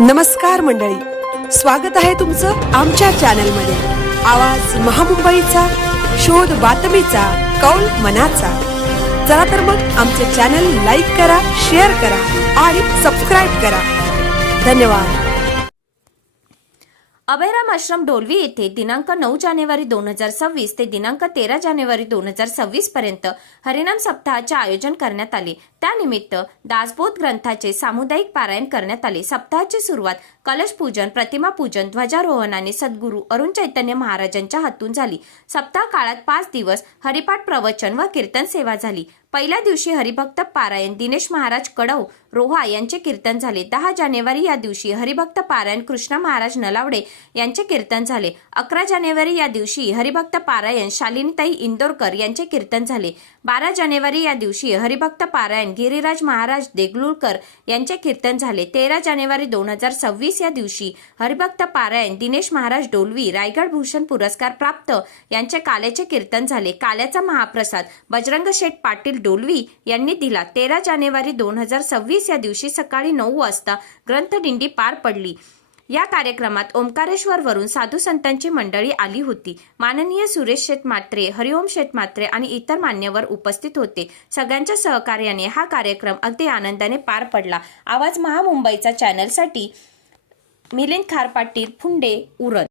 नमस्कार मंडळी, स्वागत आहे तुमचं आमच्या चॅनलमध्ये। आवाज महामुंबईचा, शोध बातमीचा, कौल मनाचा। चला तर मग आमचे चॅनल लाईक करा, शेअर करा आणि सबस्क्राइब करा। धन्यवाद। अभयराम आश्रम डोलवी येथे दिनांक 9 जानेवारी 2026 ते दिनांक 13 जानेवारी 2026 पर्यंत हरिनाम सप्ताहाचे आयोजन करण्यात आले। त्यानिमित्त दासबोध ग्रंथाचे सामुदायिक पारायण करण्यात आले। सप्ताहाची सुरुवात कलश पूजन, प्रतिमा पूजन, ध्वजारोहणाने सद्गुरू अरुण चैतन्य महाराजांच्या हातून झाली। सप्ताह काळात 5 दिवस हरिपाठ, प्रवचन व कीर्तन सेवा झाली। पहिल्या दिवशी हरिभक्त पारायण दिनेश महाराज कडव रोहा यांचे कीर्तन झाले। 10 जानेवारी या दिवशी हरिभक्त पारायण कृष्णा महाराज नलावडे यांचे कीर्तन झाले। 11 जानेवारी या दिवशी हरिभक्त पारायण शालिनीताई इंदोरकर यांचे कीर्तन झाले। 12 जानेवारी या दिवशी हरिभक्त पारायण गिरिराज महाराज देगलूरकर यांचे कीर्तन झाले। 13 जानेवारी 2026 या दिवशी हरिभक्त पारायण दिनेश महाराज डोलवी रायगड भूषण पुरस्कार प्राप्त यांचे काल्याचे कीर्तन झाले। काल्याचा महाप्रसाद बजरंग शेठ पाटील डोलवी यांनी दिला। 13 जानेवारी 2026 या दिवशी सकाळी 9 वाजता ग्रंथदिंडी पार पडली। या कार्यक्रमात ओंकारेश्वर वरून साधू संतांची मंडळी आली होती। माननीय सुरेश शेठ म्हात्रे, हरिओम शेठ म्हात्रे आणि इतर मान्यवर उपस्थित होते। सगळ्यांच्या सहकार्याने हा कार्यक्रम अगदी आनंदाने पार पडला। आवाज महामुंबईचा चॅनलसाठी मिलिंद खारपाटील, फुंडे, उरण।